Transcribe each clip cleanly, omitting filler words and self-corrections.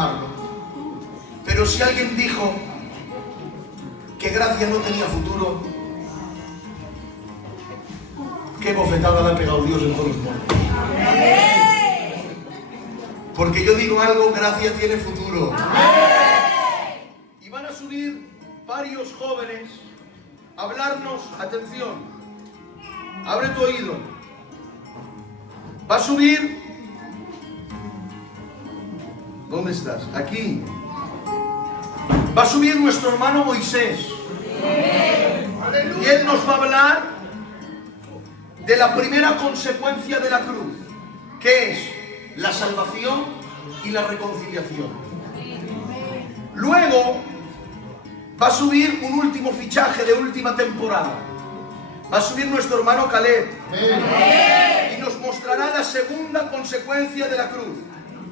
proclamarlo. Pero si alguien dijo que Gracia no tenía futuro, qué bofetada le ha pegado Dios en todos los muertos. Porque yo digo algo, Gracia tiene futuro. Y van a subir varios jóvenes a hablarnos, atención, abre tu oído. Va a subir, ¿dónde estás? Aquí. Va a subir nuestro hermano Moisés. Y él nos va a hablar de la primera consecuencia de la cruz, que es la salvación y la reconciliación. Luego va a subir un último fichaje de última temporada. Va a subir nuestro hermano Caleb y nos mostrará la segunda consecuencia de la cruz,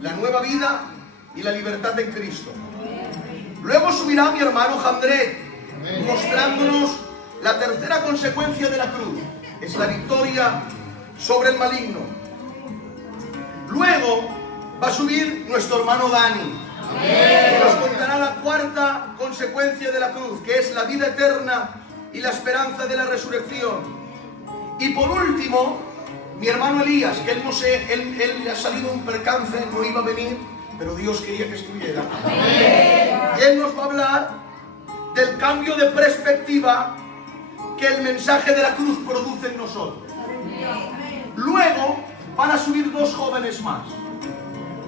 la nueva vida y la libertad en Cristo. Luego subirá mi hermano Jandret, mostrándonos la tercera consecuencia de la cruz, es la victoria sobre el maligno. Luego va a subir nuestro hermano Dani, que nos contará la cuarta consecuencia de la cruz, que es la vida eterna y la esperanza de la resurrección. Y por último, mi hermano Elías, que él le ha salido un percance, no iba a venir, pero Dios quería que estuviera. Y él nos va a hablar del cambio de perspectiva que el mensaje de la cruz produce en nosotros. Luego van a subir dos jóvenes más,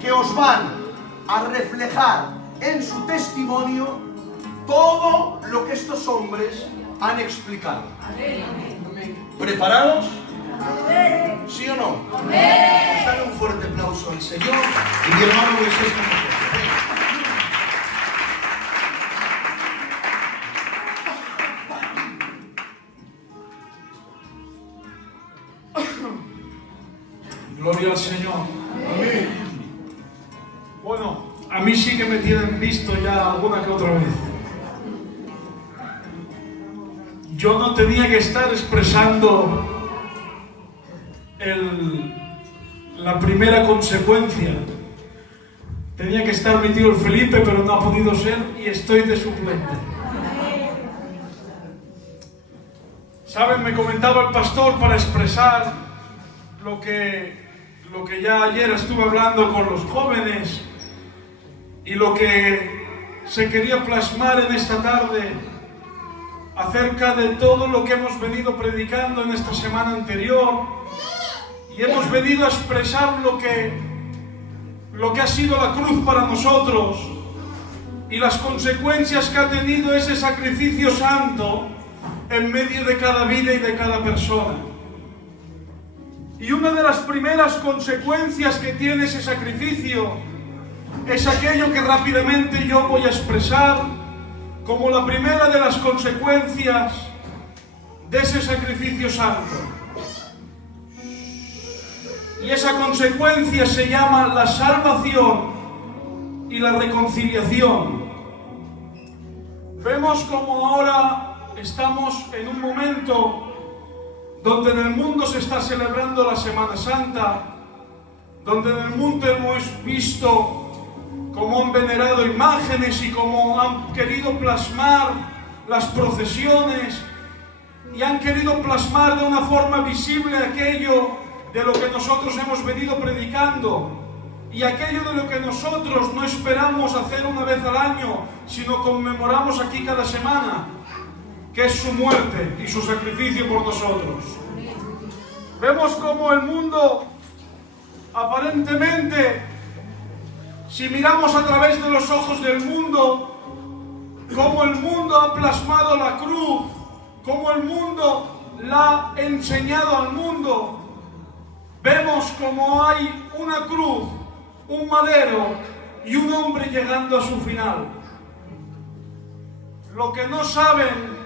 que os van a reflejar en su testimonio todo lo que estos hombres han explicado. ¿Preparados? ¿Sí o no? Pues dale un fuerte aplauso al Señor y mi hermano Moisés con nosotros. Gloria al Señor. Amén. Bueno, a mí sí que me tienen visto ya alguna que otra vez. Yo no tenía que estar expresando la primera consecuencia. Tenía que estar mi tío el Felipe, pero no ha podido ser y estoy de suplente. ¿Saben? Me comentaba el pastor para expresar lo que ya ayer estuve hablando con los jóvenes y lo que se quería plasmar en esta tarde acerca de todo lo que hemos venido predicando en esta semana anterior, y hemos venido a expresar lo que ha sido la cruz para nosotros y las consecuencias que ha tenido ese sacrificio santo en medio de cada vida y de cada persona. Y una de las primeras consecuencias que tiene ese sacrificio es aquello que rápidamente yo voy a expresar como la primera de las consecuencias de ese sacrificio santo. Y esa consecuencia se llama la salvación y la reconciliación. Vemos como ahora estamos en un momento donde en el mundo se está celebrando la Semana Santa, donde en el mundo hemos visto cómo han venerado imágenes y cómo han querido plasmar las procesiones y han querido plasmar de una forma visible aquello de lo que nosotros hemos venido predicando y aquello de lo que nosotros no esperamos hacer una vez al año, sino conmemoramos aquí cada semana, que es su muerte y su sacrificio por nosotros. Vemos cómo el mundo, aparentemente, si miramos a través de los ojos del mundo, cómo el mundo ha plasmado la cruz, cómo el mundo la ha enseñado al mundo, vemos cómo hay una cruz, un madero y un hombre llegando a su final. Lo que no saben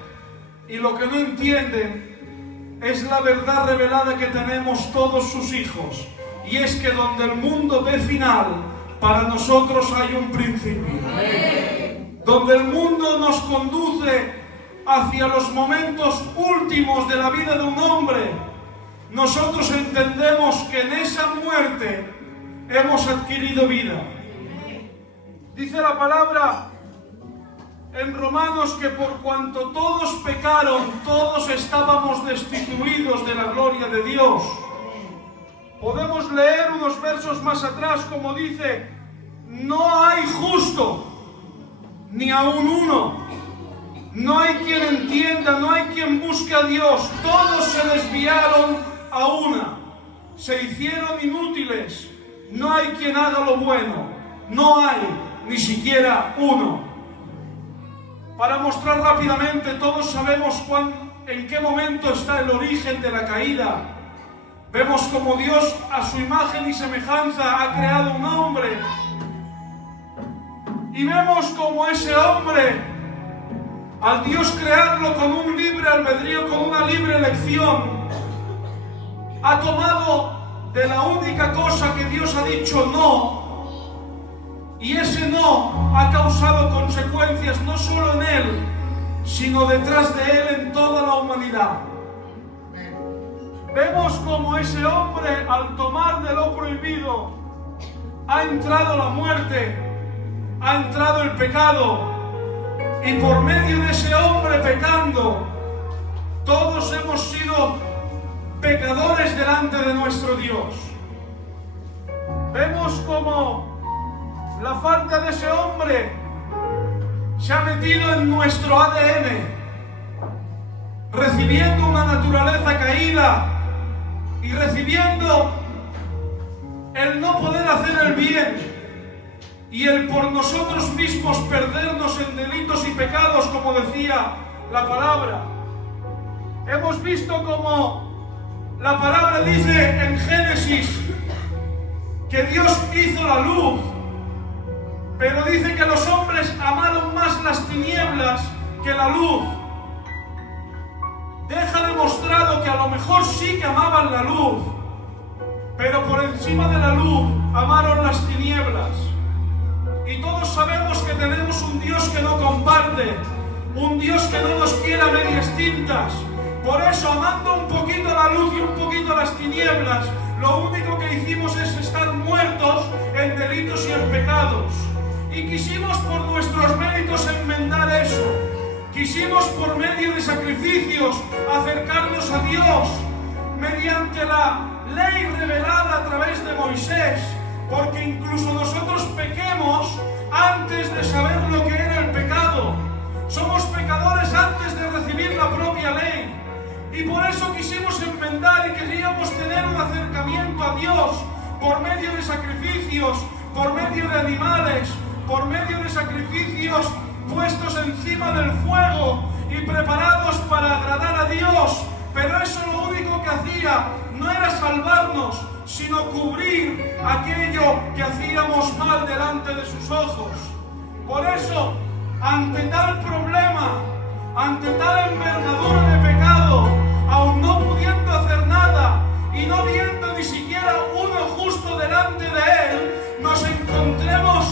y lo que no entienden es la verdad revelada que tenemos todos sus hijos, y es que donde el mundo ve final, para nosotros hay un principio. Donde el mundo nos conduce hacia los momentos últimos de la vida de un hombre, nosotros entendemos que en esa muerte hemos adquirido vida. Dice la palabra en Romanos que por cuanto todos pecaron, todos estábamos destituidos de la gloria de Dios. Podemos leer unos versos más atrás como dice: no hay justo, ni aun uno. No hay quien entienda, no hay quien busque a Dios. Todos se desviaron a una. Se hicieron inútiles. No hay quien haga lo bueno. No hay ni siquiera uno. Para mostrar rápidamente, todos sabemos en qué momento está el origen de la caída. Vemos como Dios a su imagen y semejanza ha creado un hombre. Y vemos como ese hombre, al Dios crearlo con un libre albedrío, con una libre elección, ha tomado de la única cosa que Dios ha dicho no, y ese no ha causado consecuencias no solo en él, sino detrás de él en toda la humanidad. Vemos como ese hombre, al tomar de lo prohibido, ha entrado la muerte, ha entrado el pecado, y por medio de ese hombre pecando, todos hemos sido pecadores delante de nuestro Dios. Vemos como la falta de ese hombre se ha metido en nuestro ADN, recibiendo una naturaleza caída y recibiendo el no poder hacer el bien y el por nosotros mismos perdernos en delitos y pecados, como decía la palabra. Hemos visto como la palabra dice en Génesis que Dios hizo la luz, pero dice que los hombres amaron más las tinieblas que la luz. Deja demostrado que a lo mejor sí que amaban la luz, pero por encima de la luz amaron las tinieblas. Y todos sabemos que tenemos un Dios que no comparte, un Dios que no nos quiere a medias tintas. Por eso, amando un poquito la luz y un poquito las tinieblas, lo único que hicimos es estar muertos en delitos y en pecados. Y quisimos por nuestros méritos enmendar eso. Quisimos por medio de sacrificios acercarnos a Dios mediante la ley revelada a través de Moisés. Porque incluso nosotros pequemos antes de saber lo que era el pecado. Somos pecadores antes de recibir la propia ley. Y por eso quisimos enmendar y queríamos tener un acercamiento a Dios por medio de sacrificios, por medio de animales, por medio de sacrificios puestos encima del fuego y preparados para agradar a Dios. Pero eso lo único que hacía no era salvarnos, sino cubrir aquello que hacíamos mal delante de sus ojos. Por eso, ante tal problema, ante tal envergadura de pecado, aun no pudiendo hacer nada y no viendo ni siquiera uno justo delante de él, nos encontremos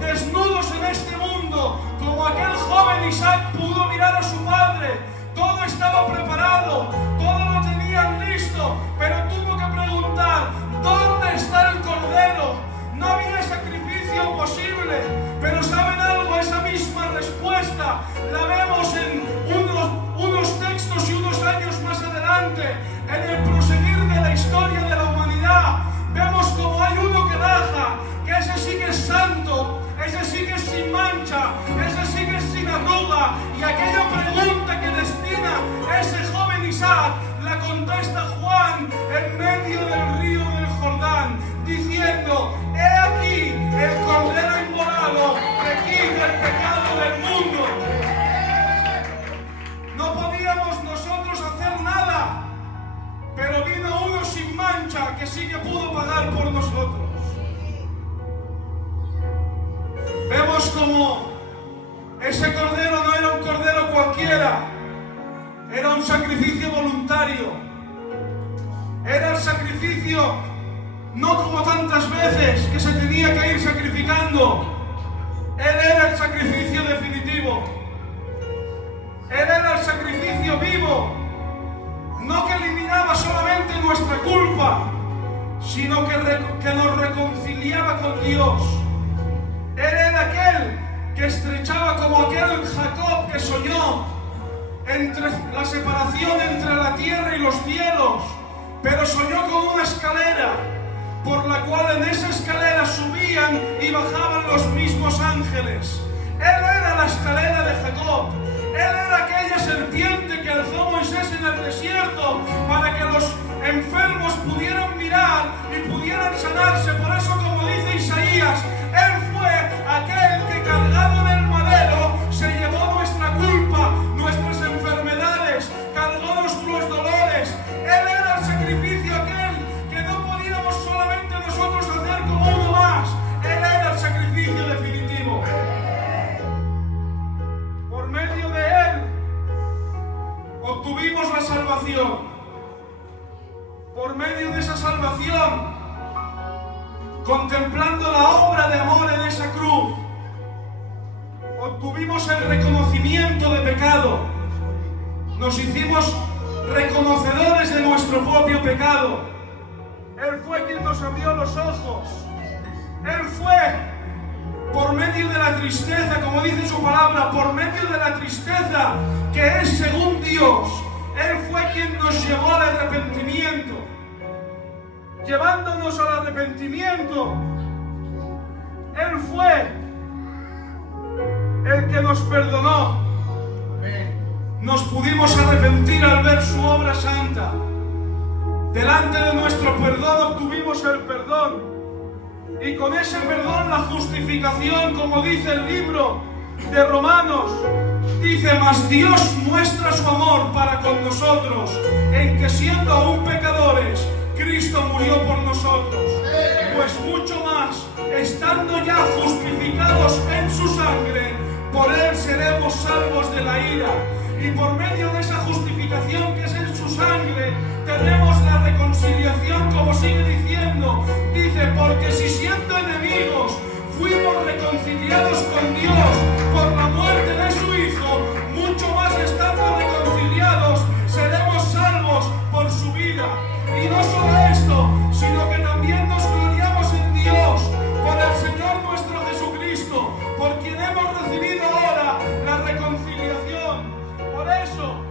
desnudos en este mundo, como aquel joven Isaac pudo mirar a su padre. Todo estaba preparado, todo lo tenían listo, pero tuvo que preguntar: ¿dónde está el cordero? No había sacrificio posible, pero ¿saben algo? Esa misma respuesta la vemos en unos textos y unos años más adelante, en el proseguir de la historia de la humanidad. Vemos como hay uno que baja, que ese sí que es santo, ese sí que es sin mancha, ese sí que es sin arruga, y aquella pregunta que destina ese joven Isaac la contesta Juan en medio del río del Jordán, diciendo: he aquí el cordero inmolado que quita el pecado del mundo. No podíamos nosotros hacer nada, pero vino uno sin mancha que sí que pudo pagar por nosotros. Vemos como ese cordero no era un cordero cualquiera, era un sacrificio voluntario. Era el sacrificio no como tantas veces que se tenía que ir sacrificando. Él era el sacrificio definitivo. Él era el sacrificio vivo, no que eliminaba solamente nuestra culpa, sino que nos reconciliaba con Dios. Él era era aquel que estrechaba como aquel Jacob que soñó entre la separación entre la tierra y los cielos, pero soñó con una escalera por la cual en esa escalera subían y bajaban los mismos ángeles. Él era la escalera de Jacob. Él era aquella serpiente que alzó Moisés en el desierto para que los enfermos pudieran mirar y pudieran sanarse. Por eso, como dice Isaías, Él fue aquel que cargado en el madero se llevó nuestra culpa, nuestras enfermedades, cargó nuestros dolores. Él era el sacrificio aquel que no podíamos solamente nosotros hacer como uno más. Él era el sacrificio definitivo. Por medio de Él obtuvimos la salvación. Por medio de esa salvación, contemplando la obra de amor en esa cruz, obtuvimos el reconocimiento de pecado. Nos hicimos reconocedores de nuestro propio pecado. Él fue quien nos abrió los ojos. Él fue por medio de la tristeza, como dice su palabra, por medio de la tristeza que es según Dios. Él fue quien nos llevó al arrepentimiento. Llevándonos al arrepentimiento, Él fue el que nos perdonó. Nos pudimos arrepentir al ver su obra santa. Delante de nuestro perdón obtuvimos el perdón. Y con ese perdón la justificación, como dice el libro de Romanos, dice: mas Dios muestra su amor para con nosotros, en que siendo aún pecadores, Cristo murió por nosotros. Pues mucho más, estando ya justificados en su sangre, por Él seremos salvos de la ira. Y por medio de esa justificación que es en su sangre, tenemos la reconciliación, como sigue diciendo. Dice: porque si siendo enemigos fuimos reconciliados con Dios por la muerte de su Hijo, mucho más estando reconciliados seremos salvos por su vida. Y no solo esto, sino que también nos gloriamos en Dios por el Señor nuestro Jesucristo, por quien hemos recibido ahora la reconciliación. Por eso,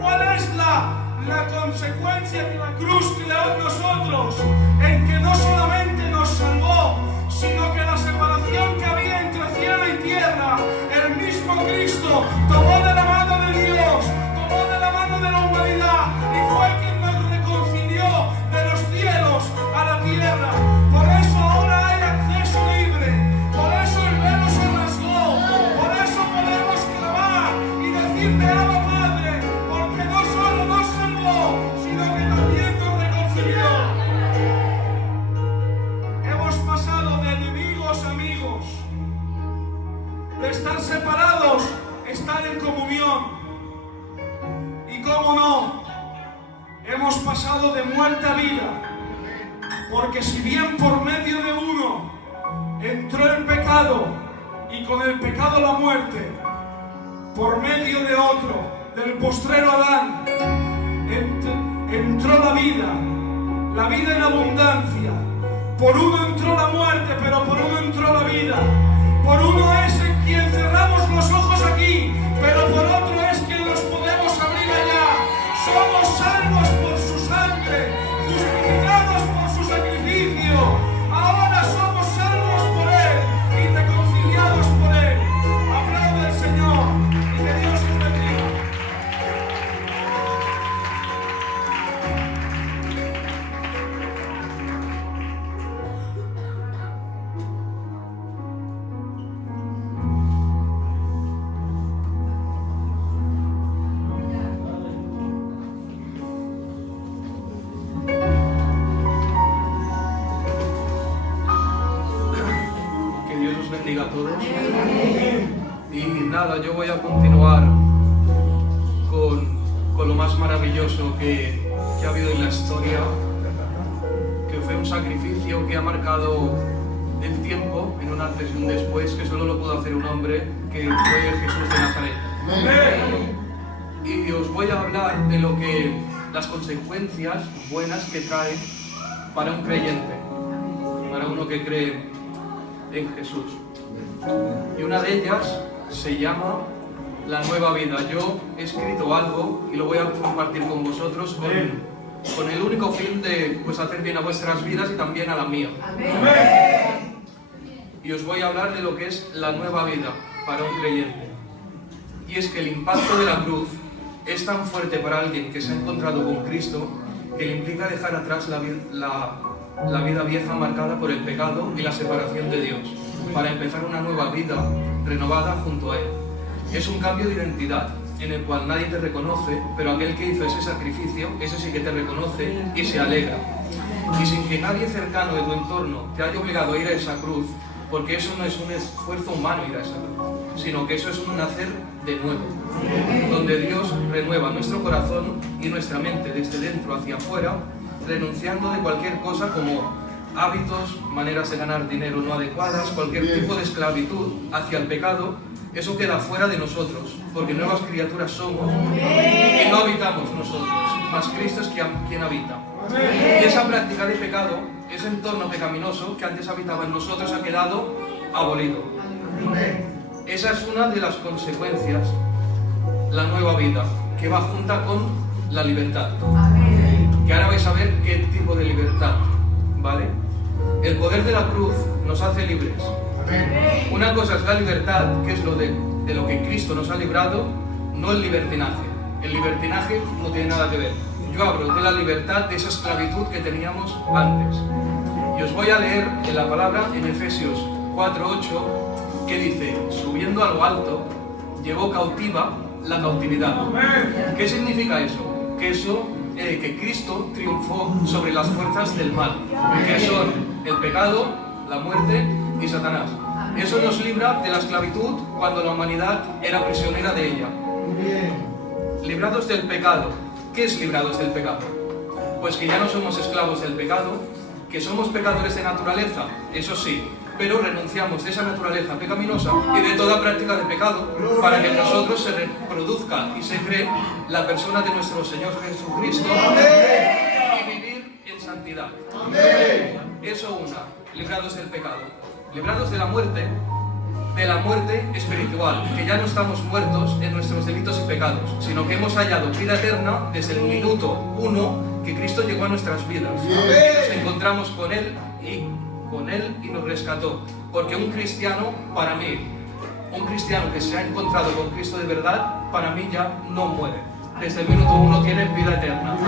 ¿cuál es la consecuencia de la cruz que le da a nosotros? En que no solamente nos salvó, sino que la separación que había entre cielo y tierra, el mismo Cristo tomó de la mano de Dios, tomó de la mano de la humanidad y fue quien nos reconcilió de los cielos a la tierra. Por eso ahora hay acceso libre, por eso el velo se rasgó, por eso podemos clamar y decirle: Abba Padre, porque no solo nos salvó, sino que también nos reconcilió. Hemos pasado de enemigos a amigos, de estar separados, estar en comunión. Y cómo no, hemos pasado de muerte a vida, porque si bien por medio de uno entró el pecado y con el pecado la muerte, por medio de otro, del postrero Adán, entró la vida en abundancia. Por uno entró la muerte, pero por uno entró la vida. Por uno es en quien cerramos los ojos aquí, pero por otro es quien los podemos abrir allá. Somos salvos por su sangre, justificados por su sacrificio. Ahora somos salvos por Él y reconciliados por Él. Aplaude al Señor y que Dios os bendiga. Bendiga a todos. Y nada, yo voy a continuar con lo más maravilloso que ha habido en la historia, que fue un sacrificio que ha marcado el tiempo en un antes y un después, que solo lo pudo hacer un hombre, que fue Jesús de Nazaret. Y os voy a hablar de las consecuencias buenas que trae para un creyente, para uno que cree en Jesús. Y una de ellas se llama la nueva vida. Yo he escrito algo y lo voy a compartir con vosotros con el único fin de pues, hacer bien a vuestras vidas y también a la mía. Y os voy a hablar de lo que es la nueva vida para un creyente. Y es que el impacto de la cruz es tan fuerte para alguien que se ha encontrado con Cristo que le implica dejar atrás la vida vieja marcada por el pecado y la separación de Dios, para empezar una nueva vida renovada junto a Él. Es un cambio de identidad en el cual nadie te reconoce, pero aquel que hizo ese sacrificio, ese sí que te reconoce y se alegra. Y sin que nadie cercano de tu entorno te haya obligado a ir a esa cruz, porque eso no es un esfuerzo humano ir a esa cruz, sino que eso es un nacer de nuevo, donde Dios renueva nuestro corazón y nuestra mente desde dentro hacia afuera, renunciando de cualquier cosa como hábitos, maneras de ganar dinero no adecuadas, cualquier tipo de esclavitud hacia el pecado. Eso queda fuera de nosotros, porque nuevas criaturas somos y no habitamos nosotros, mas Cristo es quien habita. Y esa práctica de pecado, ese entorno pecaminoso que antes habitaba en nosotros, ha quedado abolido. Esa es una de las consecuencias, la nueva vida, que va junta con la libertad. Que ahora vais a ver qué tipo de libertad, ¿vale? El poder de la cruz nos hace libres. Una cosa es la libertad, que es lo de lo que Cristo nos ha librado, no el libertinaje. El libertinaje no tiene nada que ver. Yo hablo de la libertad, de esa esclavitud que teníamos antes. Y os voy a leer en la palabra en Efesios 4:8, que dice: subiendo a lo alto, llevó cautiva la cautividad. ¿Qué significa eso? Que Cristo triunfó sobre las fuerzas del mal, que son el pecado, la muerte y Satanás. Eso nos libra de la esclavitud cuando la humanidad era prisionera de ella. Librados del pecado. ¿Qué es librados del pecado? Pues que ya no somos esclavos del pecado, que somos pecadores de naturaleza, eso sí, pero renunciamos de esa naturaleza pecaminosa y de toda práctica de pecado para que en nosotros se reproduzca y se cree la persona de nuestro Señor Jesucristo y vivir en santidad. Eso librados del pecado. Librados de la muerte espiritual, que ya no estamos muertos en nuestros delitos y pecados, sino que hemos hallado vida eterna desde el minuto 1 que Cristo llegó a nuestras vidas. Nos encontramos con Él y nos rescató. Porque un cristiano, para mí, un cristiano que se ha encontrado con Cristo de verdad, para mí ya no muere. Desde el minuto 1 tiene vida eterna.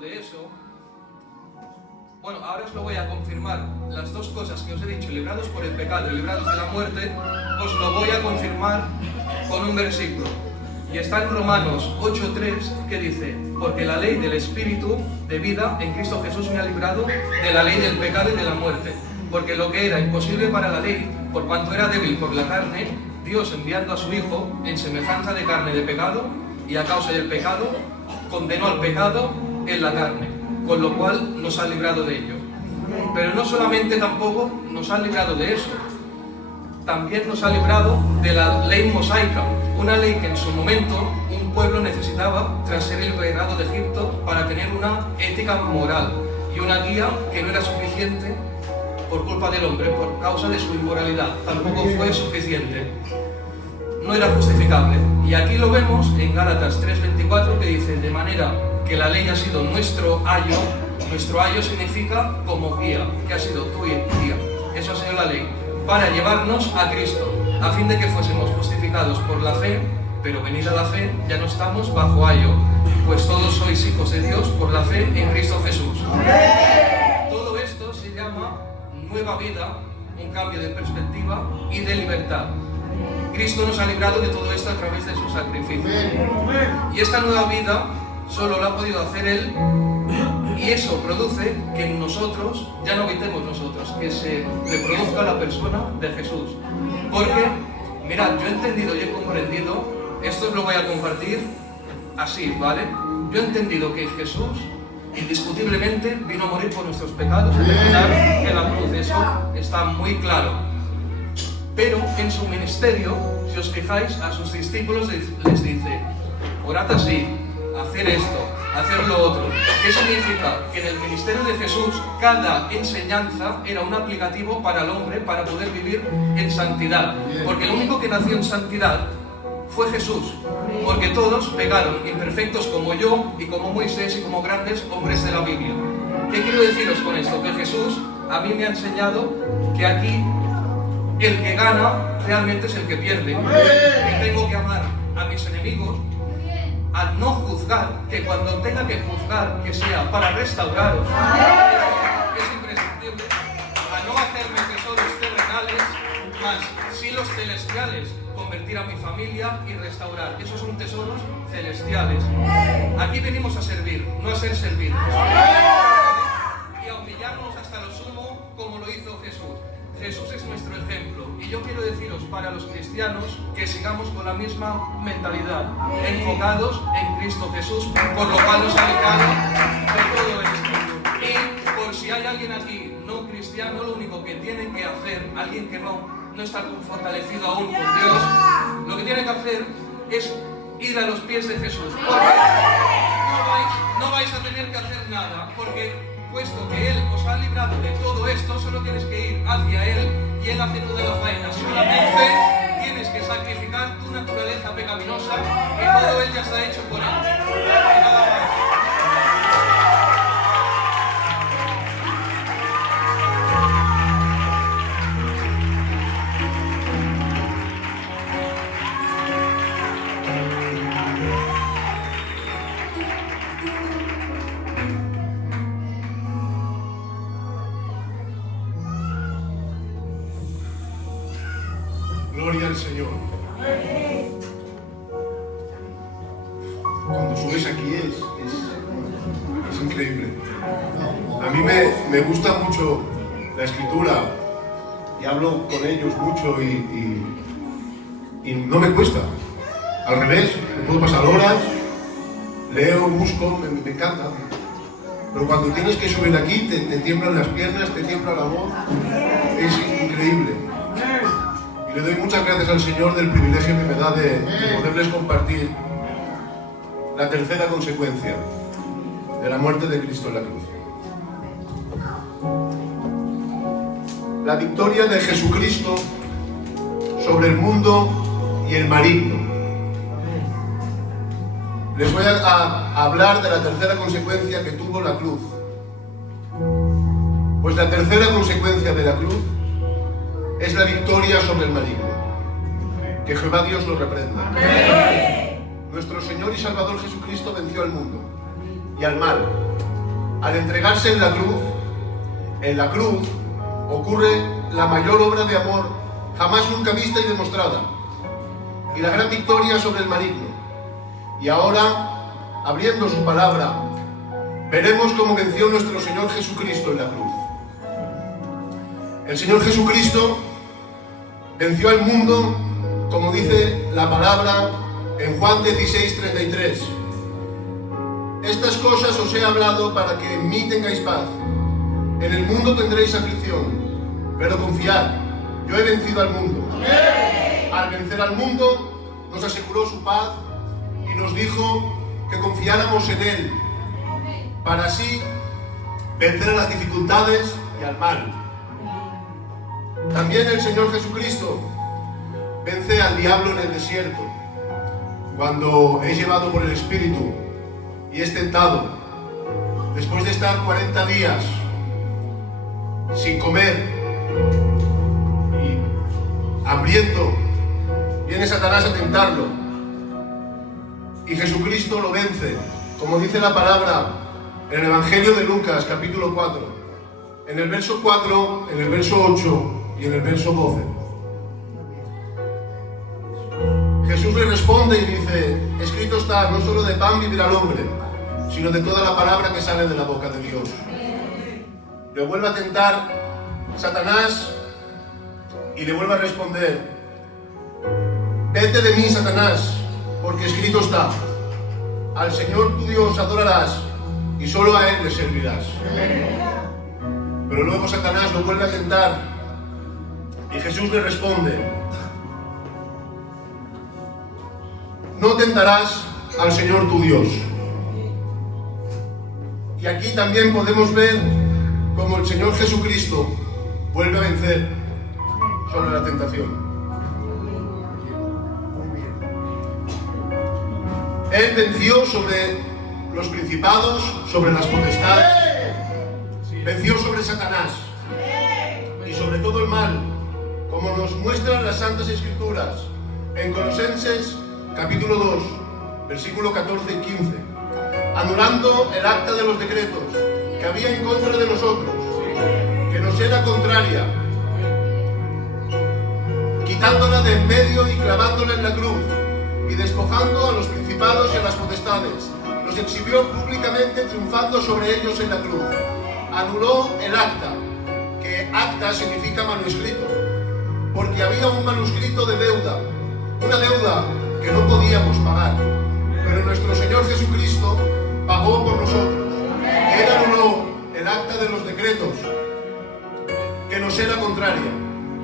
De eso, bueno, ahora os lo voy a confirmar. Las dos cosas que os he dicho, librados por el pecado y librados de la muerte, os lo voy a confirmar con un versículo. Y está en Romanos 8:3, que dice: porque la ley del Espíritu de vida en Cristo Jesús me ha librado de la ley del pecado y de la muerte. Porque lo que era imposible para la ley, por cuanto era débil por la carne, Dios, enviando a su Hijo en semejanza de carne de pecado, y a causa del pecado, condenó al pecado en la carne, con lo cual nos ha librado de ello. Pero no solamente tampoco nos ha librado de eso, también nos ha librado de la ley mosaica, una ley que en su momento un pueblo necesitaba tras ser liberado de Egipto para tener una ética moral y una guía que no era suficiente por culpa del hombre, por causa de su inmoralidad. Tampoco fue suficiente, no era justificable. Y aquí lo vemos en Gálatas 3:24, que dice: de manera que la ley ha sido nuestro ayo significa como guía, que ha sido tu guía, eso ha sido la ley, para llevarnos a Cristo, a fin de que fuésemos justificados por la fe, pero venida la fe, ya no estamos bajo ayo, pues todos sois hijos de Dios por la fe en Cristo Jesús. Todo esto se llama nueva vida, un cambio de perspectiva y de libertad. Cristo nos ha librado de todo esto a través de su sacrificio. Y esta nueva vida solo lo ha podido hacer Él, y eso produce que en nosotros ya no habitemos nosotros, que se reproduzca la persona de Jesús. Porque, mirad, yo he entendido y he comprendido, esto os lo voy a compartir así, ¿vale? Yo he entendido que Jesús indiscutiblemente vino a morir por nuestros pecados y terminar en la cruz, eso está muy claro. Pero en su ministerio, si si os fijáis, a sus discípulos les dice, orad así, hacer esto, hacer lo otro. ¿Qué significa? Que en el ministerio de Jesús cada enseñanza era un aplicativo para el hombre para poder vivir en santidad. Porque el único que nació en santidad fue Jesús. Porque todos pecaron, imperfectos como yo y como Moisés y como grandes hombres de la Biblia. ¿Qué quiero deciros con esto? Que Jesús a mí me ha enseñado que aquí el que gana realmente es el que pierde. Que tengo que amar a mis enemigos, a no juzgar, que cuando tenga que juzgar, que sea para restauraros, es imprescindible, a no hacerme tesoros terrenales, más sí los celestiales, convertir a mi familia y restaurar. Esos son tesoros celestiales. Aquí venimos a servir, no a ser servidos. Y a humillarnos hasta lo sumo, como lo hizo Jesús. Jesús es nuestro ejemplo, y yo quiero deciros para los cristianos que sigamos con la misma mentalidad, enfocados en Cristo Jesús, por lo cual nos ha librado de todo esto. Y por si hay alguien aquí no cristiano, lo único que tiene que hacer, alguien que no está fortalecido aún con Dios, lo que tiene que hacer es ir a los pies de Jesús, porque no vais a tener que hacer nada, porque puesto que Él os ha librado de todo esto, solo tienes que ir hacia Él y Él hace toda la faena. Solamente tienes que sacrificar tu naturaleza pecaminosa y todo Él ya está hecho por Él. Y nada más. Gloria al Señor. Cuando subes aquí es increíble. A mí me gusta mucho la escritura y hablo con ellos mucho y no me cuesta. Al revés, me puedo pasar horas, leo, busco, me encanta. Pero cuando tienes que subir aquí te tiemblan las piernas, te tiembla la voz. Es increíble. Le doy muchas gracias al Señor del privilegio que me da de poderles compartir la tercera consecuencia de la muerte de Cristo en la cruz. La victoria de Jesucristo sobre el mundo y el maligno. Les voy a hablar de la tercera consecuencia que tuvo la cruz. Pues la tercera consecuencia de la cruz es la victoria sobre el maligno. Que Jehová Dios lo reprenda. Nuestro Señor y Salvador Jesucristo venció al mundo y al mal. Al entregarse en la cruz ocurre la mayor obra de amor jamás nunca vista y demostrada, y la gran victoria sobre el maligno. Y ahora, abriendo su palabra, veremos cómo venció nuestro Señor Jesucristo en la cruz. El Señor Jesucristo venció al mundo, como dice la palabra en Juan 16:33. Estas cosas os he hablado para que en mí tengáis paz. En el mundo tendréis aflicción, pero confiad, yo he vencido al mundo. Al vencer al mundo, nos aseguró su paz y nos dijo que confiáramos en Él, para así vencer a las dificultades y al mal. También el Señor Jesucristo vence al diablo en el desierto, cuando es llevado por el Espíritu y es tentado. Después de estar 40 días sin comer y hambriento, viene Satanás a tentarlo y Jesucristo lo vence, como dice la palabra en el Evangelio de Lucas, capítulo 4, en el verso 4, en el verso 8 y en el verso 12. Jesús le responde y dice: escrito está, no solo de pan vivirá el hombre, sino de toda la palabra que sale de la boca de Dios. Le vuelve a tentar Satanás y le vuelve a responder: vete de mí, Satanás, porque escrito está, al Señor tu Dios adorarás y solo a Él le servirás. Pero luego Satanás lo vuelve a tentar y Jesús le responde: no tentarás al Señor tu Dios. Y aquí también podemos ver cómo el Señor Jesucristo vuelve a vencer sobre la tentación. Él venció sobre los principados, sobre las potestades, venció sobre Satanás y sobre todo el mal, como nos muestran las Santas Escrituras en Colosenses capítulo 2, versículo 14 y 15, anulando el acta de los decretos que había en contra de nosotros, que nos era contraria, quitándola de en medio y clavándola en la cruz, y despojando a los principados y a las potestades, los exhibió públicamente, triunfando sobre ellos en la cruz. Anuló el acta, que acta significa manuscrito, porque había un manuscrito de deuda, una deuda que no podíamos pagar, pero nuestro Señor Jesucristo pagó por nosotros. Él anuló el acta de los decretos, que nos era contraria,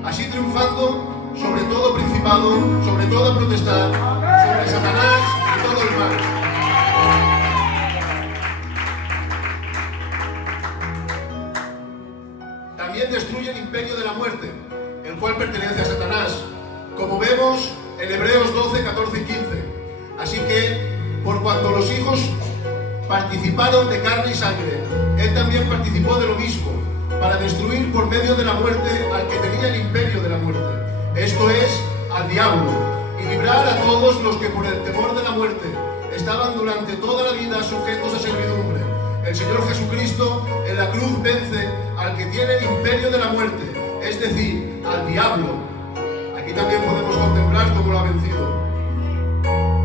así triunfando sobre todo principado, sobre toda potestad, sobre Satanás y todo el mal. También destruye el imperio de la muerte, el cual pertenece a Satanás, como vemos en Hebreos 12, 14 y 15. Así que, por cuanto los hijos participaron de carne y sangre, él también participó de lo mismo, para destruir por medio de la muerte al que tenía el imperio de la muerte, esto es, al diablo, y librar a todos los que por el temor de la muerte estaban durante toda la vida sujetos a servidumbre. El Señor Jesucristo en la cruz vence al que tiene el imperio de la muerte, es decir, al diablo. Aquí también podemos contemplar cómo lo ha vencido.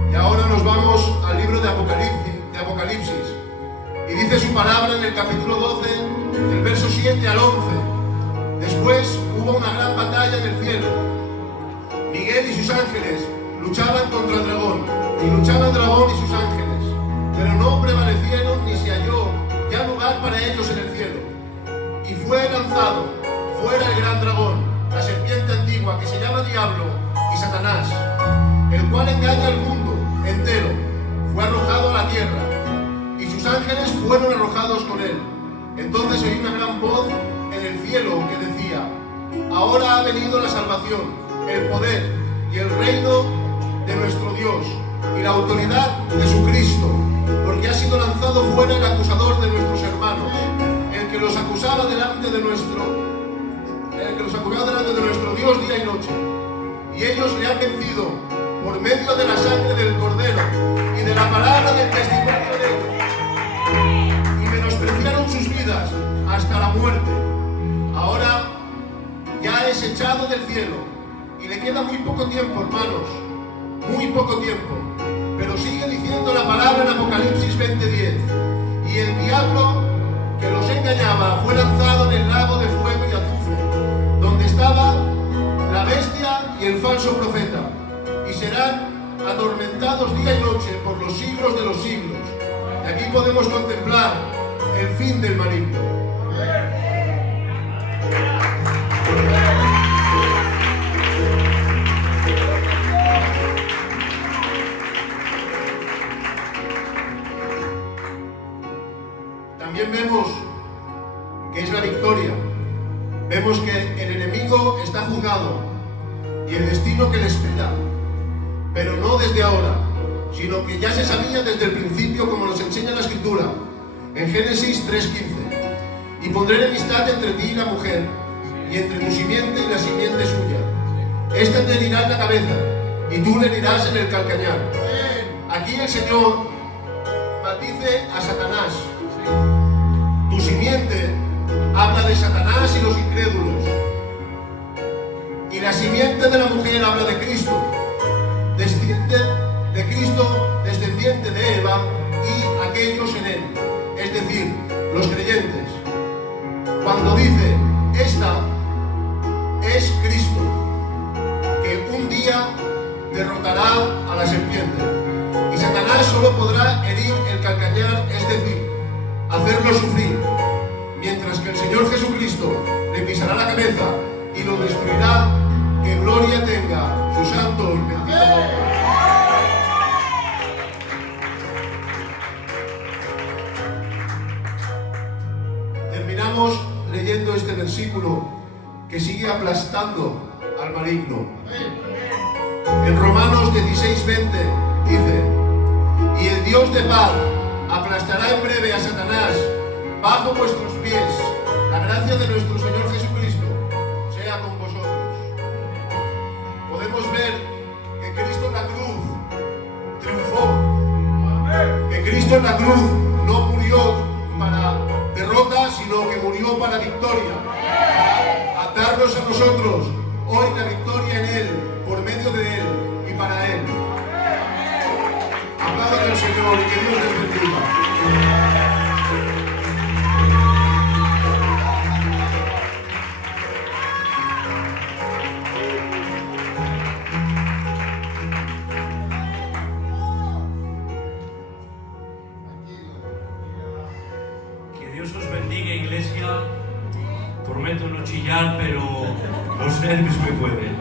Y ahora nos vamos al libro de Apocalipsis. Y dice su palabra en el capítulo 12, del verso 7 al 11. Después hubo una gran batalla en el cielo. Miguel y sus ángeles luchaban contra el dragón, y luchaba el dragón y sus ángeles, pero no prevalecieron ni se halló ya lugar para ellos en el cielo. Y fue lanzado fuera el gran dragón, la serpiente antigua, que se llama Diablo y Satanás, el cual engaña al mundo entero. Fue arrojado a la tierra, y sus ángeles fueron arrojados con él. Entonces oí una gran voz en el cielo que decía: ahora ha venido la salvación, el poder y el reino de nuestro Dios y la autoridad de su Cristo, porque ha sido lanzado fuera el acusador de nuestros hermanos, el que los acusaba delante de nuestro Dios día y noche. Y ellos le han vencido por medio de la sangre del Cordero y de la palabra del testimonio de ellos, y menospreciaron sus vidas hasta la muerte. Ahora ya es echado del cielo, y le queda muy poco tiempo, hermanos, muy poco tiempo, pero sigue diciendo la palabra en Apocalipsis 20:10. Y el diablo que los engañaba fue lanzado en el lago de fuego y azufre, donde estaba la bestia y el falso profeta, y serán atormentados día y noche por los siglos de los siglos. Y aquí podemos contemplar el fin del maligno. También vemos que es la victoria. Vemos que el enemigo está juzgado y el destino que le espera, pero no desde ahora, sino que ya se sabía desde el principio, como nos enseña la Escritura en Génesis 3:15. Y pondré enemistad entre ti y la mujer, y entre tu simiente y la simiente suya. Esta te herirá en la cabeza, y tú le herirás en el calcañar. Aquí el Señor maldice a Satanás. Tu simiente habla de Satanás y los incrédulos, y la simiente de la mujer habla de Cristo, descendiente de Cristo, descendiente de Eva, y aquellos en él, es decir, los creyentes. Cuando dice esta es Cristo, que un día derrotará a la serpiente, y Satanás solo podrá herir el calcañar, es decir, hacerlo sufrir, mientras que el Señor Jesucristo le pisará la cabeza y lo destruirá. Que gloria tenga su santo y bendito nombre. terminamos leyendo este versículo que sigue aplastando al maligno. En Romanos 16:20 dice: y el Dios de paz aplastará en breve a Satanás bajo vuestros pies. La gracia de nuestro Señor Jesucristo sea con vosotros. Podemos ver que Cristo en la cruz triunfó. Que Cristo en la cruz no murió para derrota, sino que murió para victoria. Para atarnos a nosotros hoy la victoria en Él, por medio de Él y para Él. Aplaudan al Señor y que Dios les bendiga. Que Dios os bendiga, iglesia. Prometo no chillar, pero los nervios me pueden.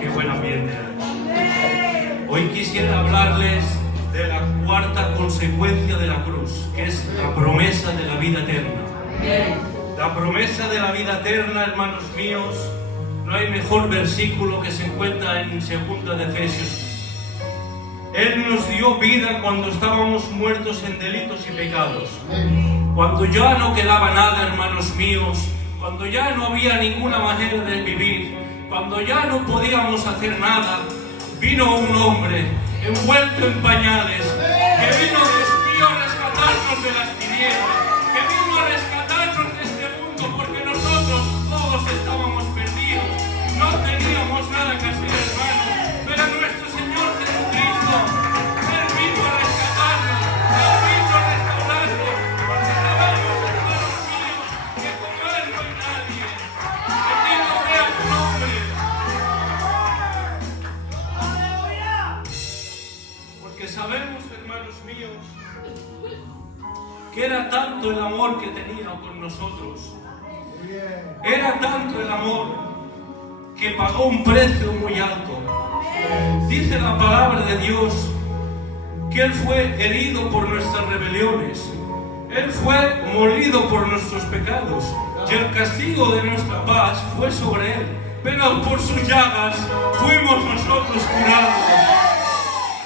Qué buen ambiente hay. Hoy quisiera hablarles de la cuarta consecuencia de la cruz, que es la promesa de la vida eterna. La promesa de la vida eterna, hermanos míos, no hay mejor versículo que se encuentra en 2 de Efesios. Él nos dio vida cuando estábamos muertos en delitos y pecados. Cuando ya no quedaba nada, hermanos míos, cuando ya no había ninguna manera de vivir, cuando ya no podíamos hacer nada, vino un hombre envuelto en pañales, que vino, Dios mío, a rescatarnos de las tinieblas, que vino a rescatarnos de este mundo, porque nosotros todos estábamos perdidos, no teníamos nada que hacer, hermano, pero nuestro Señor Jesucristo, Él vino a rescatarnos, Él vino a restaurarnos, porque sabemos, hermanos míos, que como Él no hay nadie. Bendito sea su nombre. Porque sabemos, hermanos míos, que era tanto el amor que tenía con nosotros, era tanto el amor que pagó un precio muy alto. Dice la palabra de Dios que Él fue herido por nuestras rebeliones, Él fue molido por nuestros pecados, y el castigo de nuestra paz fue sobre Él, pero por sus llagas fuimos nosotros curados.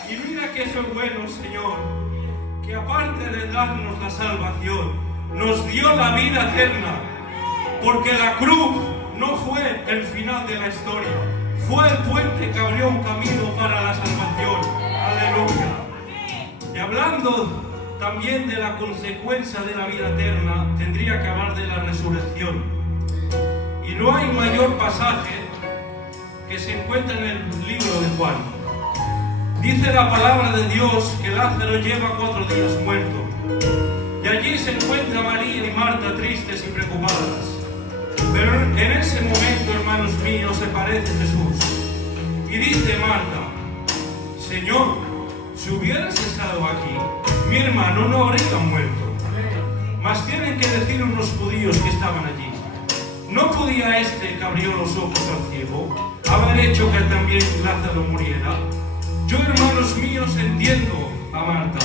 Y mira que fue bueno, Señor, que aparte de darnos la salvación, nos dio la vida eterna, porque la cruz no fue el final de la historia, fue el puente que abrió un camino para la salvación. Aleluya. Y hablando también de la consecuencia de la vida eterna, tendría que hablar de la resurrección. Y no hay mayor pasaje que se encuentra en el libro de Juan. Dice la palabra de Dios que Lázaro lleva 4 días muerto. Y allí se encuentra María y Marta tristes y preocupadas. Pero en ese momento, hermanos míos, se parece Jesús. Y dice Marta: Señor, si hubieras estado aquí, mi hermano no habría muerto. Mas tienen que decir unos judíos que estaban allí: ¿no podía este que abrió los ojos al ciego haber hecho que también Lázaro muriera? Yo, hermanos míos, entiendo a Marta,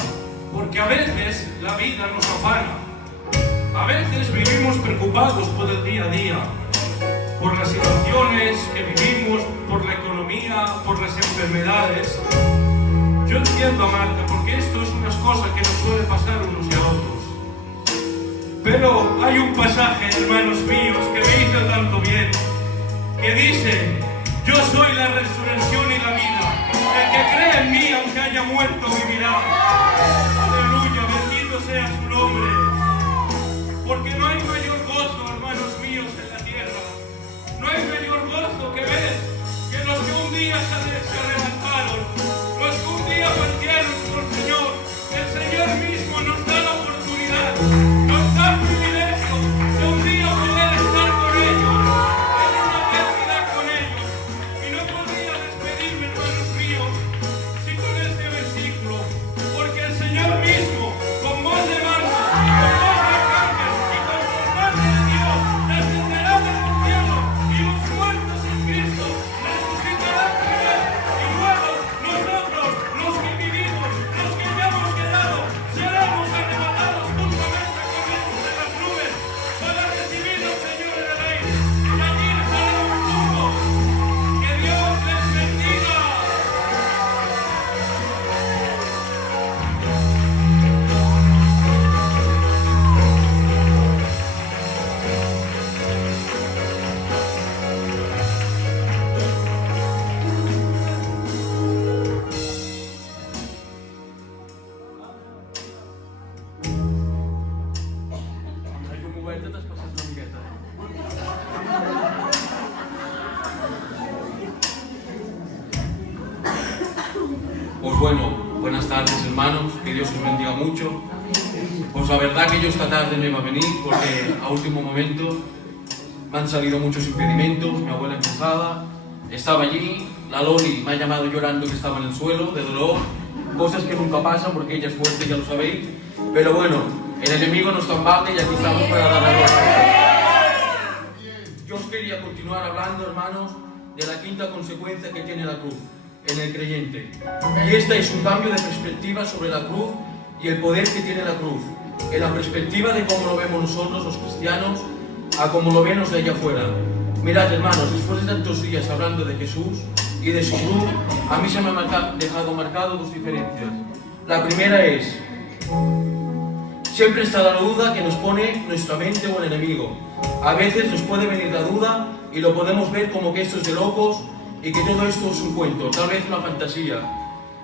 porque a veces la vida nos afana. A veces vivimos preocupados por el día a día, por las situaciones que vivimos, por la economía, por las enfermedades. Yo entiendo a Marta, porque esto es una cosa que nos suele pasar unos y a otros. Pero hay un pasaje, hermanos míos, que me hizo tanto bien, que dice: yo soy la resurrección y la vida. El que cree en mí, aunque haya muerto, vivirá. Aleluya, bendito sea su nombre. Porque no hay mayor gozo, hermanos míos, en la tierra. No hay mayor gozo que ver que los que un día se arrebataron, los que un día partieron por el Señor, el Señor mismo nos da la oportunidad, nos da el privilegio de un día poder estar con ellos, tener una eternidad con ellos. Y no podría despedirme, hermanos míos, si con este versículo, porque el Señor mismo bueno, buenas tardes hermanos, que Dios os bendiga mucho. Pues la verdad que yo esta tarde no iba a venir porque a último momento me han salido muchos impedimentos, mi abuela empujada, estaba allí, la Loli me ha llamado llorando que estaba en el suelo, de dolor, cosas que nunca pasan porque ella es fuerte, ya lo sabéis, pero bueno, el enemigo no está en balde y aquí estamos para dar la gloria. Yo os quería continuar hablando, hermanos, de la quinta consecuencia que tiene la cruz en el creyente. Y esta es un cambio de perspectiva sobre la cruz y el poder que tiene la cruz, en la perspectiva de cómo lo vemos nosotros los cristianos a cómo lo ven los de allá afuera. Mirad hermanos, después de tantos días hablando de Jesús y de su cruz, a mí se me han dejado marcado dos diferencias. La primera es, siempre está la duda que nos pone nuestra mente o el enemigo. A veces nos puede venir la duda y lo podemos ver como que esto es de locos y que todo esto es un cuento, tal vez una fantasía.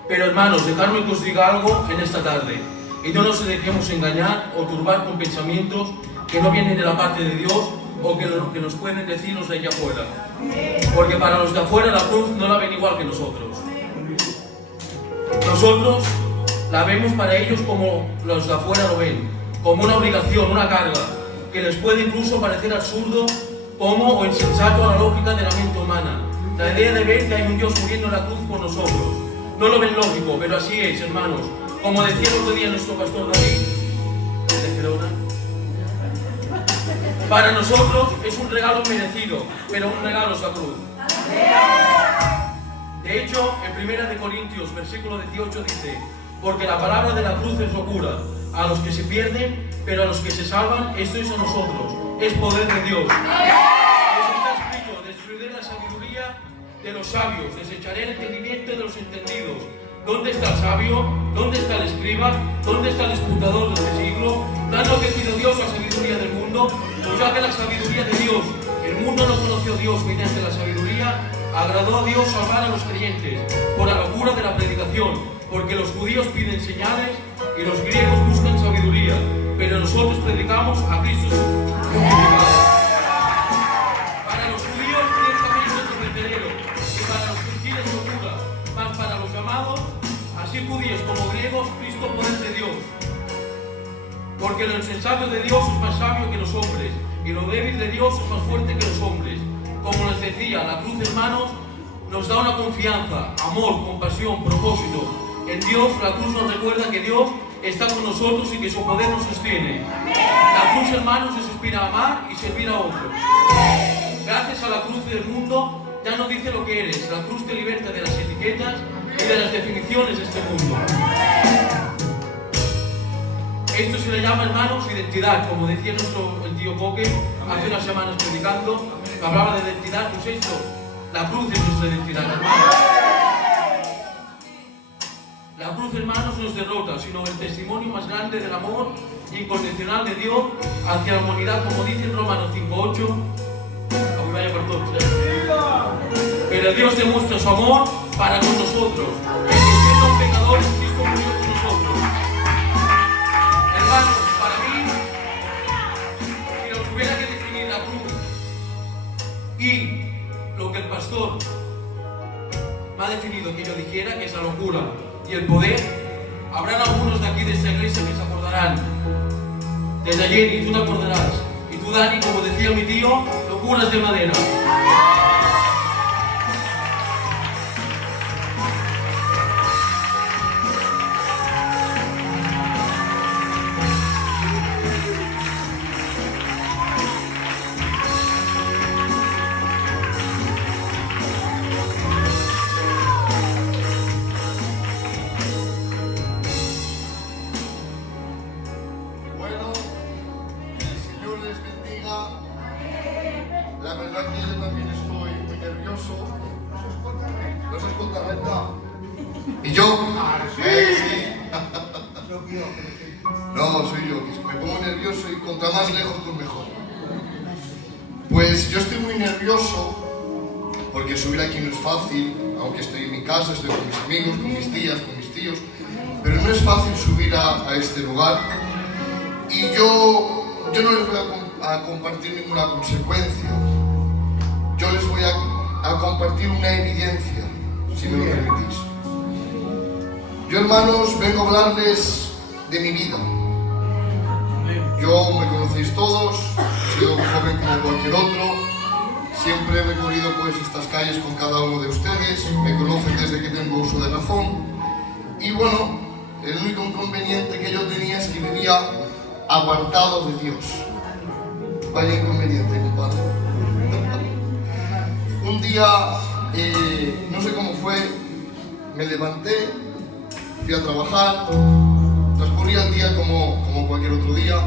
Pero hermanos, dejadme que os diga algo en esta tarde y no nos dejemos engañar o turbar con pensamientos que no vienen de la parte de Dios o que nos pueden decir los de allá afuera. Porque para los de afuera la cruz no la ven igual que nosotros. Nosotros la vemos para ellos como los de afuera lo ven, como una obligación, una carga, que les puede incluso parecer absurdo como o insensato a la lógica de la mente humana. La idea de ver que hay un Dios muriendo en la cruz por nosotros. No lo ven lógico, pero así es, hermanos. Como decía el otro día nuestro pastor David, de Gerona, para nosotros es un regalo merecido, pero un regalo es la cruz. De hecho, en 1 Corintios, versículo 18 dice, porque la palabra de la cruz es locura a los que se pierden, pero a los que se salvan, esto es a nosotros, es poder de Dios. Eso está escrito, destruiré la sabiduría de los sabios, desecharé el entendimiento de los entendidos. ¿Dónde está el sabio? ¿Dónde está el escriba? ¿Dónde está el disputador de este siglo? ¿No ha enloquecido Dios la sabiduría del mundo? Pues ya que la sabiduría de Dios, el mundo no conoció a Dios mediante la sabiduría, agradó a Dios salvar a los creyentes por la locura de la predicación, porque los judíos piden señales y los griegos buscan sabiduría, pero nosotros predicamos a Cristo crucificado. Para los judíos ciertamente es perecedero y para los gentiles locura, mas para los llamados, así judíos como griegos, Cristo poder de Dios. Porque lo insensato de Dios es más sabio que los hombres, y lo débil de Dios es más fuerte que los hombres. Como les decía, la cruz, hermanos, nos da una confianza, amor, compasión, propósito. En Dios, la cruz nos recuerda que Dios está con nosotros y que su poder nos sostiene. La cruz, hermanos, nos inspira a amar y servir a otros. Gracias a la cruz del mundo, ya no dice lo que eres. La cruz te liberta de las etiquetas y de las definiciones de este mundo. Esto se le llama, hermanos, identidad. Como decía el tío Coque hace unas semanas predicando, hablaba de identidad. Pues esto, la cruz es nuestra identidad, hermanos. La cruz, hermanos, no es derrota, sino el testimonio más grande del amor incondicional de Dios hacia la humanidad, como dice en Romanos 5:8. Pero Dios demuestra su amor para con nosotros, que siendo pecadores, Cristo murió con nosotros. Hermanos, para mí, si nos tuviera que definir la cruz y lo que el pastor me ha definido que yo dijera, que es la locura y el poder, habrán algunos de aquí de esta iglesia que se acordarán desde ayer, y tú te acordarás. Y tú, Dani, como decía mi tío, locuras de madera. ¿Y yo? Sí. No, soy yo, que me pongo nervioso y contra más lejos pues mejor. Pues yo estoy muy nervioso porque subir aquí no es fácil, aunque estoy en mi casa, estoy con mis amigos, con mis tías, con mis tíos, pero no es fácil subir a este lugar. Y yo no les voy a compartir ninguna consecuencia. Yo les voy a compartir una evidencia, si me lo permitís. Yo, hermanos, vengo a hablarles de mi vida. Yo, me conocéis todos, he sido joven como cualquier otro, siempre he recorrido pues estas calles con cada uno de ustedes, me conocen desde que tengo uso de razón, y bueno, el único inconveniente que yo tenía es que vivía apartado de Dios. Vaya inconveniente, compadre. Un día, no sé cómo fue, me levanté, fui a trabajar, transcurría el día como cualquier otro día,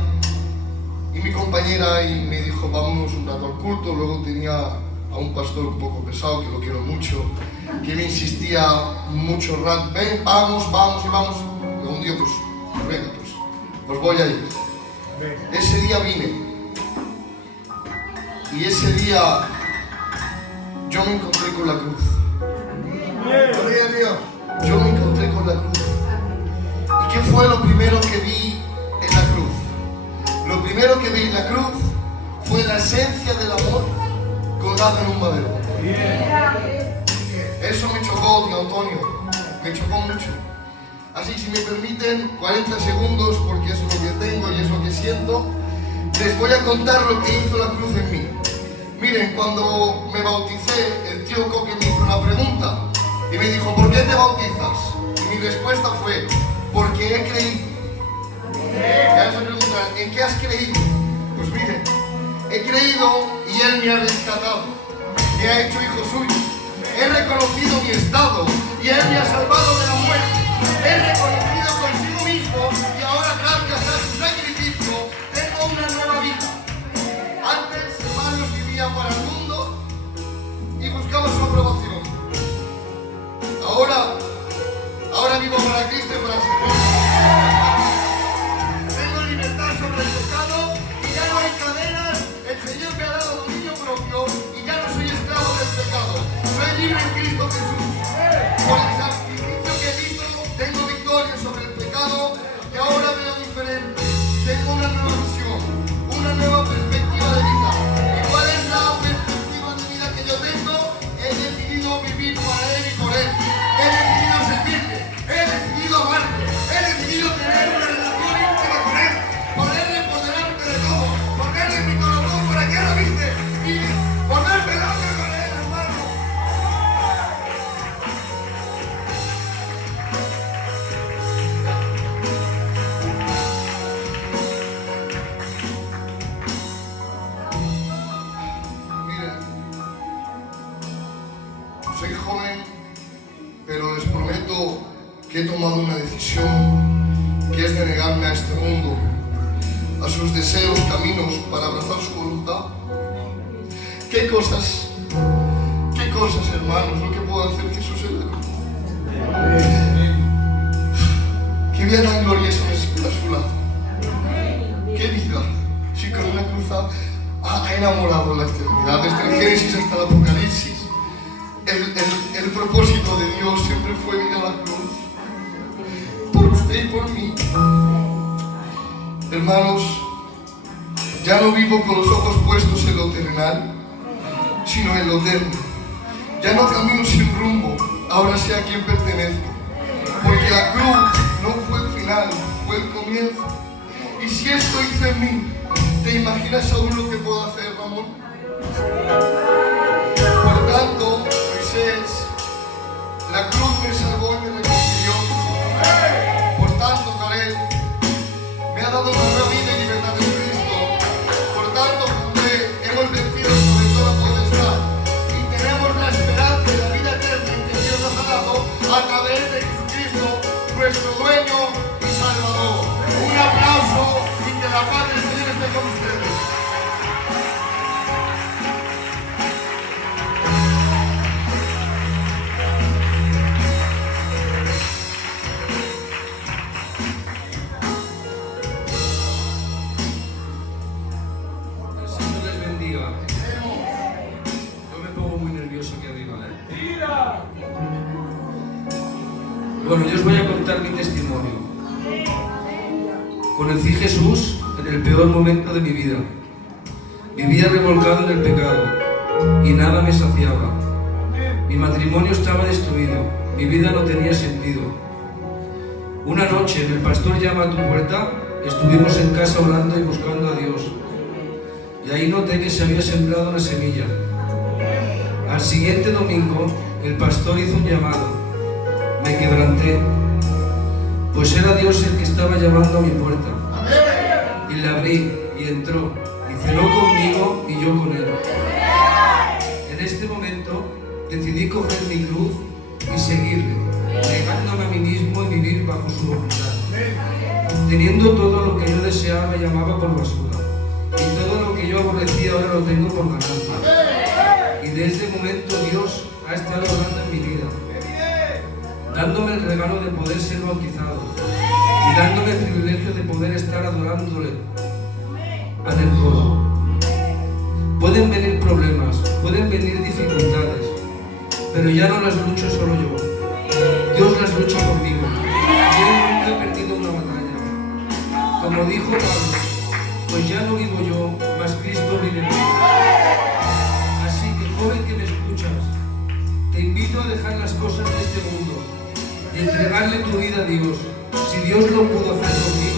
y mi compañera me dijo, vámonos un rato al culto. Luego tenía a un pastor un poco pesado, que lo quiero mucho, que me insistía mucho rato, ven, vamos. Y un día, pues, venga, pues voy a ir. Ese día vine, y ese día yo me encontré con la cruz. Gloria a Dios. Yo me encontré con la cruz. ¿Y qué fue lo primero que vi en la cruz? Lo primero que vi en la cruz fue la esencia del amor colgada en un madero. Eso me chocó, tío Antonio, me chocó mucho. Así, si me permiten 40 segundos, porque eso es lo que tengo y es lo que siento, les voy a contar lo que hizo la cruz en mí. Miren, cuando me bauticé, el tío Coque me hizo una pregunta y me dijo, ¿por qué te bautizas? Y mi respuesta fue, porque he creído. Ya se preguntan, ¿en qué has creído? Pues miren, he creído y Él me ha rescatado, me ha hecho hijo suyo. He reconocido mi estado y Él me ha salvado de la muerte. He reconocido consigo mismo y ahora, gracias a su sacrificio, tengo una nueva vida. Antes, hermanos, vivía para el mundo y buscaba su aprobación. Ahora vivo para Cristo y para servir. Tengo libertad sobre el pecado y ya no hay cadenas. El Señor me ha dado dominio propio y ya no soy esclavo del pecado. Soy libre en Cristo Jesús. Por el sacrificio que hizo, tengo victoria sobre el pecado y ahora veo diferente. Tengo una nueva visión, una nueva perspectiva de vida. ¿Y cuál es la perspectiva de vida que yo tengo? He decidido vivir para Él y por Él. He decidido servirle. He decidido amarle. He decidido tener una relación íntima con Él. Ponerle por delante de todo. Ponerle mi corazón por aquí a la vista. Y ponerme delante con Él, hermano. Miren, soy joven, pero les prometo que he tomado una decisión, que es de negarme a este mundo, a sus deseos, caminos, para abrazar su voluntad. ¿Qué cosas, hermanos, lo que puedo hacer Jesús en la cruz? Qué vida tan gloriosa me espera a su lado. Qué vida, si con una cruz ha enamorado la eternidad, desde el Génesis hasta el Apocalipsis. El propósito de Dios siempre fue ir a la cruz por usted y por mí. Hermanos, ya no vivo con los ojos puestos en lo terrenal, sino en lo eterno. Ya no camino sin rumbo, ahora sé a quién pertenezco. Porque la cruz no fue el final, fue el comienzo. Y si esto hizo en mí, ¿te imaginas aún lo que puedo hacer, Ramón? Por tanto, Moisés, la cruz me salvó y me reconcilió. Por tanto, Caleb, me ha dado una nueva vida y libertad en Cristo. Por tanto, José, hemos vencido sobre toda potestad y tenemos la esperanza de la vida eterna que Dios nos ha dado a través de Jesucristo, nuestro dueño y Salvador. Un aplauso y que la paz del Señor esté con ustedes. Bueno, yo os voy a contar mi testimonio. Conocí a Jesús en el peor momento de mi vida. Vivía revolcado en el pecado y nada me saciaba. Mi matrimonio estaba destruido, mi vida no tenía sentido. Una noche, el pastor llama a tu puerta, estuvimos en casa orando y buscando a Dios. Y ahí noté que se había sembrado una semilla. Al siguiente domingo, el pastor hizo un llamado. Me quebranté, pues era Dios el que estaba llamando a mi puerta. Y le abrí y entró, y cenó conmigo y yo con él. En este momento decidí coger mi cruz y seguirle, negándome a mí mismo y vivir bajo su voluntad. Teniendo todo lo que yo deseaba y amaba por basura, y todo lo que yo aborrecía ahora lo tengo por ganancia. Y desde ese momento Dios ha estado obrando en mi vida, dándome el regalo de poder ser bautizado y dándome el privilegio de poder estar adorándole ante todo. Pueden venir problemas, pueden venir dificultades, pero ya no las lucho solo yo. Dios las lucha conmigo. Y Él nunca ha perdido una batalla. Como dijo Pablo, pues ya no vivo yo, mas Cristo vive en mí. Así que, joven que me escuchas, te invito a dejar las cosas de este mundo y entregarle tu vida a Dios. Si Dios lo pudo hacer conmigo,